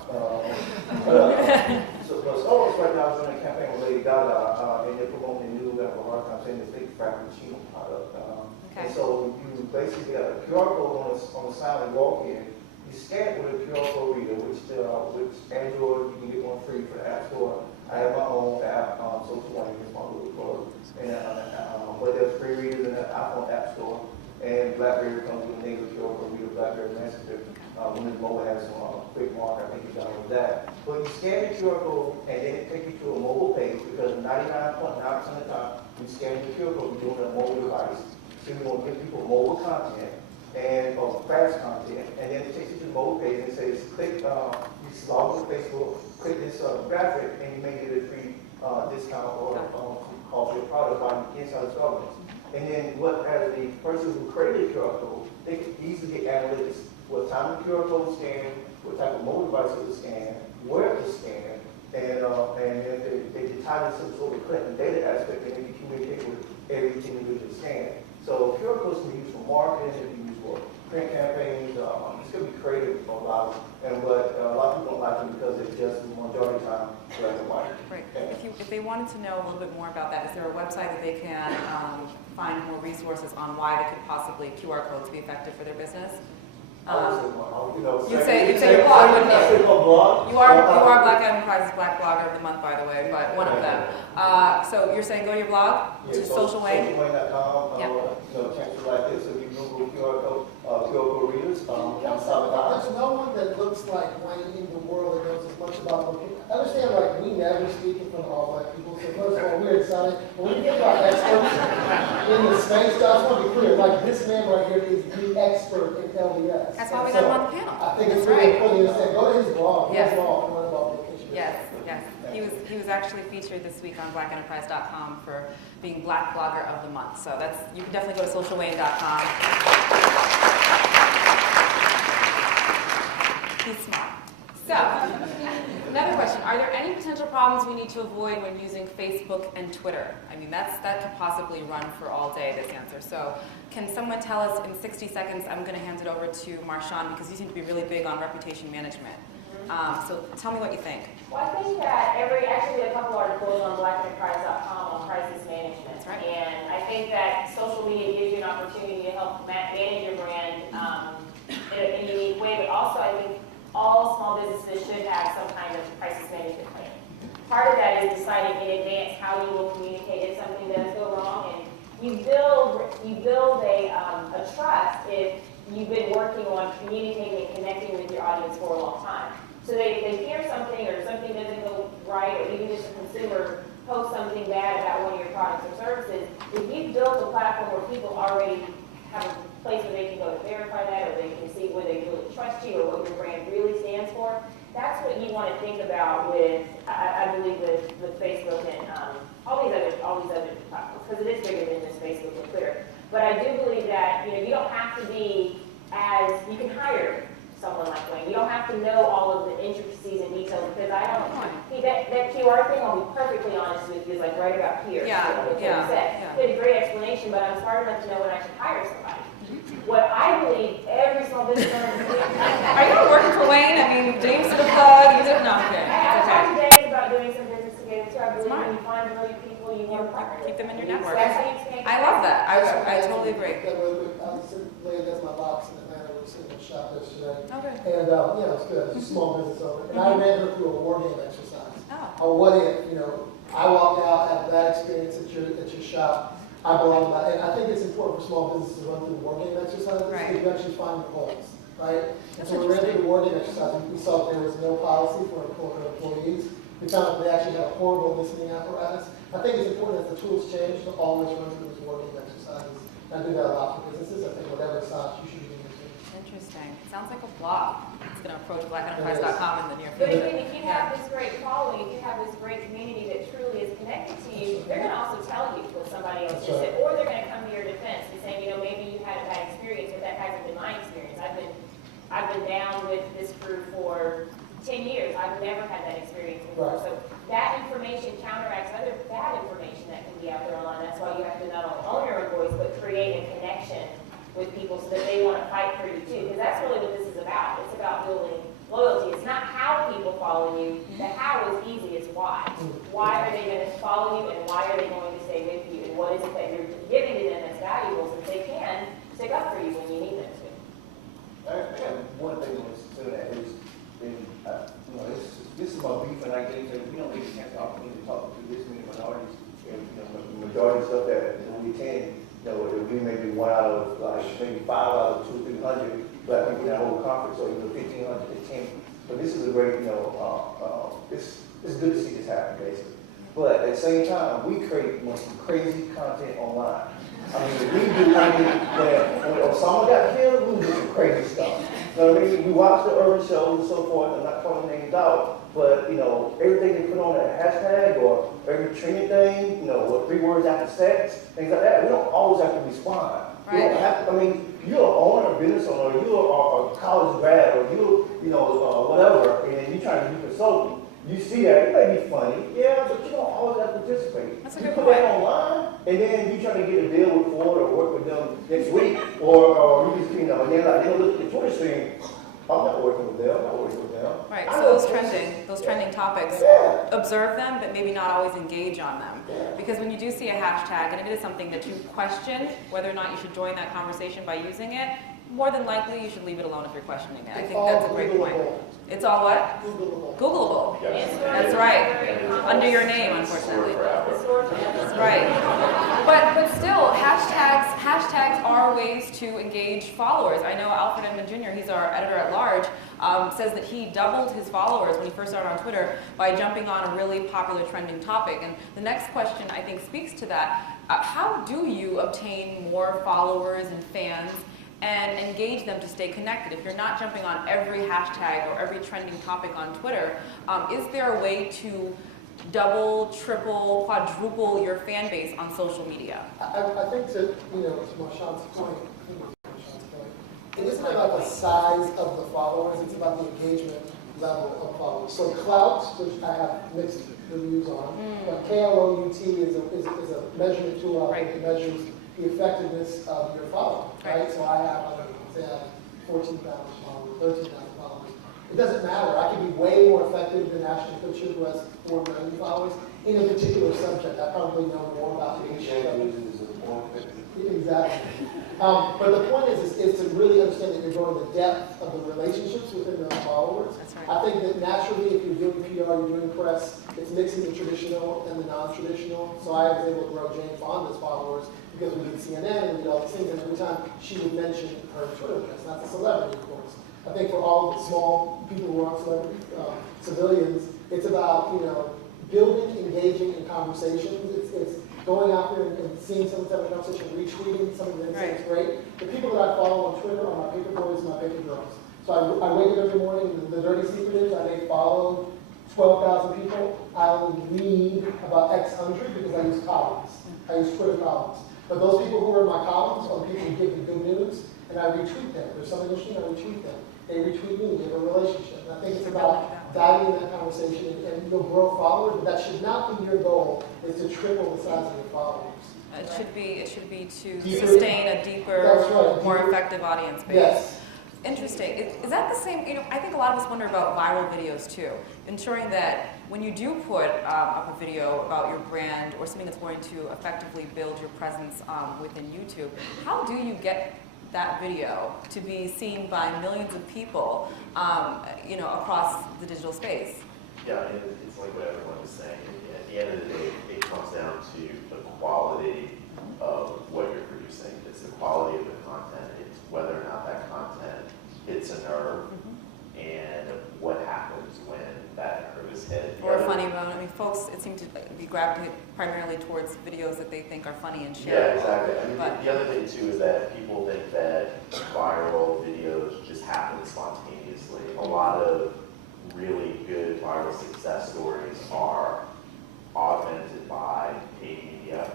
So Starbucks right now is running a campaign with Lady Gaga, and they're promoting the new, I have a hard time saying this big Frappuccino product. Okay. And so you basically have a QR code on the sign and walk in. You scan it with a QR code reader, which Android, you can get one free for the App Store. I have my own app, so it's one is my little code. And but there's free readers in the iPhone App Store. And BlackBerry comes with a native QR code reader, BlackBerry Messenger. When the mobile has some quick mark, I think you got with that. But you scan the QR code, and then it takes you to a mobile page because 99.9% of the time, you scan the QR code, you're doing it on a mobile device. So we want to give people mobile content or fast content, and then it takes you to the mobile page and says, click, you log on to Facebook, click this graphic, and you may get a free discount or call for your product on inside the Starbucks. And then as the person who created the QR code, they can easily get analytics. What time the QR code is scanned, what type of mobile device it was scanned, where it was scanned, and if they tie in some sort of collecting data aspect, and they can communicate with everything individual scanned. So QR codes can be used for marketing, it can be used for print campaigns. It's going to be creative for a lot, but a lot of people don't like them because it's just the majority of the time black and white. Right. If they wanted to know a little bit more about that, is there a website that they can find more resources on why they could possibly QR codes be effective for their business? You'd say your blog, wouldn't you? You are Black Enterprise's Black Blogger of the Month, by the way, but one of them. So you're saying go to your blog, to Social Way? SocialWay.com, chances like this, if you Google QR code readers, There's no one that looks like Wayne in the world that knows as much about what people. Understand, like, we never speak in front of all black people, so first of all, we're excited. But when you think about experts in the space, I just want to be clear, like, this man right here is the expert in LDS. That's why we got him on the panel. I think it's That's really right. important to say, go to his blog, Yes. his blog, and learn about vacation. Yes, yes. He was actually featured this week on blackenterprise.com for being Black Blogger of the Month. So you can definitely go to socialway.com. He's smart. So, another question. Are there any potential problems we need to avoid when using Facebook and Twitter? I mean, that could possibly run for all day, this answer. So, can someone tell us in 60 seconds, I'm going to hand it over to Marshawn because you seem to be really big on reputation management. So tell me what you think. Well, I think that actually a couple articles on blackenterprise.com on crisis management. That's right. And I think that social media gives you an opportunity to help manage your brand in a unique way, but also I think all small businesses should have some kind of crisis management plan. Part of that is deciding in advance how you will communicate if something does go wrong, and you build a trust if you've been working on communicating and connecting with your audience for a long time. So they hear something or something doesn't go right, or even just a consumer posts something bad about one of your products or services, if you've built a platform where people already have a place where they can go to verify that, or they can see where they really trust you or what your brand really stands for, that's what you want to think about with, I believe, with Facebook and all these other platforms, because it is bigger than just Facebook and Twitter. But I do believe that you don't have to be you can hire someone like Wayne. You don't have to know all of the intricacies and details, because that QR thing, I'll be perfectly honest with you, is like right about here. Yeah. He had a great explanation, but I'm smart enough to know when I should hire somebody. What I believe every small business owner can do. Are you working for Wayne? I mean, James to the plug. You didn't know. Okay. I've talked to James about doing some business together too. I believe Smart. when you find brilliant people, you work partner. Keep them in your network. That's how you expand. I love that. I totally agree. I was sitting, laying against my box in Atlanta. We were sitting in the shop yesterday. Okay. And, it's good. It's a small business owner. And I ran her through a war game exercise. Oh. What if, I walked out, had a bad experience at your shop. I belong to that. And I think it's important for small businesses to run through the war game exercises, Right. because you actually find the holes, right? And That's so we ran through interesting. the war game exercise. We saw that there was no policy for employees. We found that they actually had a horrible listening apparatus. I think it's important as the tools change to always run through those war game exercises. And I do that a lot for businesses. I think whatever size you should be doing it. Interesting. It sounds like a blog. It's going to approach blackenterprise.com in the near But future. if you have this great following, if you have this great community that truly is connected to you, they're going to also tell you what somebody else just said, or they're going to come to your defense and say, maybe you had a bad experience, but that hasn't been my experience. I've been down with this crew for 10 years. I've never had that experience before. Right. So that information counteracts other bad information that can be out there online. That's why you have to not only own your own voice, but create a connection with people so that they want to fight for you too. Because that's really what this is about. It's about building loyalty. It's not how people follow you. The how is easy, it's why. Why are they going to follow you, and why are they going to stay with you? And what is it that you're giving to them that's valuable, so that they can stick up for you when you need them to? I got one thing to say that is, this is my beef, and I gave that we don't get a chance to opportunity to talk to this many minorities. And, the majority of stuff that we attend, we may be one out of maybe 5 out of 200, 300 black people in that whole conference, or 1,500 to 10. But this is a great, it's good to see this happen, basically. but at the same time, we create some crazy content online. I mean, we do, when someone got killed, we do some crazy stuff. You know what I mean? We watch the urban shows and so forth, I'm not calling names out, but, you know, everything they put on that hashtag or every trending thing, you know, what 3 words after sex, things like that, we don't always have to respond. Right. You don't have to, I mean, you're an owner, a business owner, or you're a college grad, or you know, whatever, and you're trying to be consulting. You see that, it may be funny, yeah, but you don't always have to participate. That's a You good put point. that online, and then you try to get a deal with Ford or work with them next week, or you just, you know, and then like, look at the Twitter stream, I'm not working with them, I'm not working with them. Right, I so know those trending topics, Yeah. observe them, but maybe not always engage on them. Yeah. Because when you do see a hashtag, and if it is something that you question whether or not you should join that conversation by using it, more than likely you should leave it alone if you're questioning it. I think that's a great point. It's all what? Googleable. Googleable. Yes. That's right. Under your name, unfortunately. That's right. But still, hashtags are ways to engage followers. I know Alfred Edmond Jr., he's our editor-at-large, says that he doubled his followers when he first started on Twitter by jumping on a really popular trending topic. And the next question, I think, speaks to that. How do you obtain more followers and fans and engage them to stay connected? If you're not jumping on every hashtag or every trending topic on Twitter, is there a way to double, triple, quadruple your fan base on social media? I think to Marshawn's point, it isn't about the size of the followers, it's about the engagement level of followers. So clout, which I have mixed reviews on, but KLOUT is a measurement tool out there that measures the effectiveness of your following, right? So I have, say I have 14,000 followers, 13,000 followers. It doesn't matter. I can be way more effective than Ashton Kutcher, who has 4 million followers, in a particular subject. I probably know more about the issue. Exactly. But the point is to really understand that you're growing the depth of the relationships within those followers. That's right. I think that naturally, if you're doing PR, you're doing press, it's mixing the traditional and the non-traditional. So I was able to grow Jane Fonda's followers because we did CNN and we did all these things, and every time she would mention her Twitter address, not the celebrity, of course. I think for all the small people who aren't celebrities, civilians, it's about, building, engaging in conversations. It's going out there and seeing someone have a conversation, retweeting something that thinks great. The people that I follow on Twitter are my paper boys and my paper girls. So I wake up every morning, and the dirty secret is I may follow 12,000 people. I only read about X hundred because I use columns. I use Twitter columns. But those people who are in my columns are the people who give me good news, and I retweet them. If there's something interesting, I retweet them. They retweet me, we have a relationship. And I think it's about diving in that conversation, and you'll grow followers, but that should not be your goal, is to triple the size of your followers. It should be to Deeper. sustain a deeper, That's right, more deeper. effective audience base. Yes. Interesting. Is that the same? I think a lot of us wonder about viral videos too. Ensuring that when you do put up a video about your brand or something that's going to effectively build your presence within YouTube, how do you get that video to be seen by millions of people, across the digital space? Yeah, and it's like what everyone was saying. At the end of the day, it comes down to the quality of what you're producing. It's the quality of the content. It's whether or not that content hits a nerve, and what happens when that nerve is hit. Or a funny bone. I mean, folks, it seems to be gravitated primarily towards videos that they think are funny and shareable. Yeah, exactly. I mean, But the other thing too is that people think that viral videos just happen spontaneously. A lot of really good viral success stories are augmented by paid media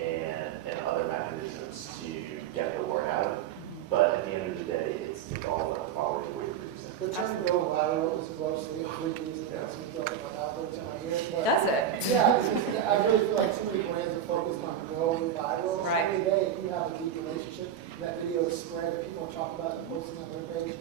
and other mechanisms to get the word out. But at the end of the day, it's all about the quality of the way you're producing. The term go viral is grossly overused, and that's me throwing my mouth every time I hear it. But does it? yeah, I really feel like too many brands are focused on going viral. Right. Every day, if you have a deep relationship, and that video is spread, and people are talking about it and posting on their page,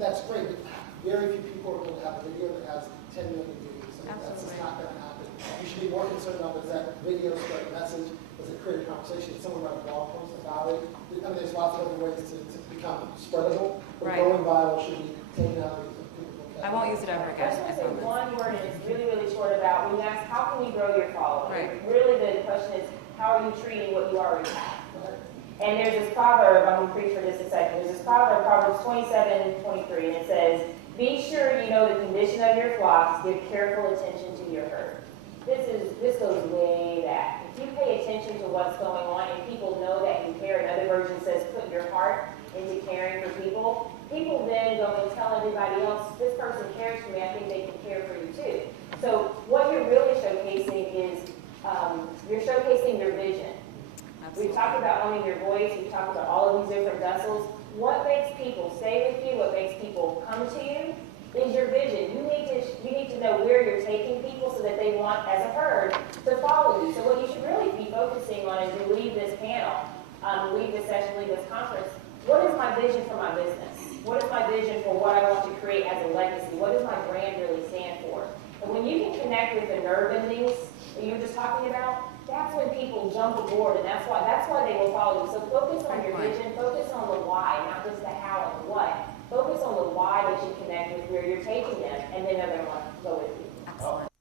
that's great. But very few people are going to have a video that has 10 million views. I mean, that's just not going to happen. You should be more concerned about does that video spread a message, does it create a conversation, does someone write a blog post about it? I mean, there's lots of other ways to become spreadable, but Right. going viral should be taken out of people's vocabulary. I won't use it ever I again. just want I to say promise. one word, and it's really, really short about, when you ask, how can we grow your following? Right. Really, the question is, how are you treating what you already have? And there's this proverb, I'm going to preach for just a second. There's this proverb, Proverbs 27:23, and it says, "Be sure you know the condition of your flocks, give careful attention to your herd." This This goes way back. If you pay attention to what's going on and people know that you care, another version says put your heart into caring for people, people then go and tell everybody else, this person cares for me, I think they can care for you too. So what you're really showcasing is, you're showcasing your vision. We've talked about owning your voice, we've talked about all of these different vessels. What makes people stay with you, what makes people come to you, is your vision. You need to know where you're taking people so that they want, as a herd, to follow you. So what you should really be focusing on as you leave this panel, leave this session, leave this conference, what is my vision for my business? What is my vision for what I want to create as a legacy? What does my brand really stand for? And when you can connect with the nerve endings that you were just talking about, that's when people jump aboard, and that's why they will follow you. So focus on your vision, focus on the why, not just the how and the what. Focus on the why that you connect with where you're taking them, and then they're going to go with you. Excellent.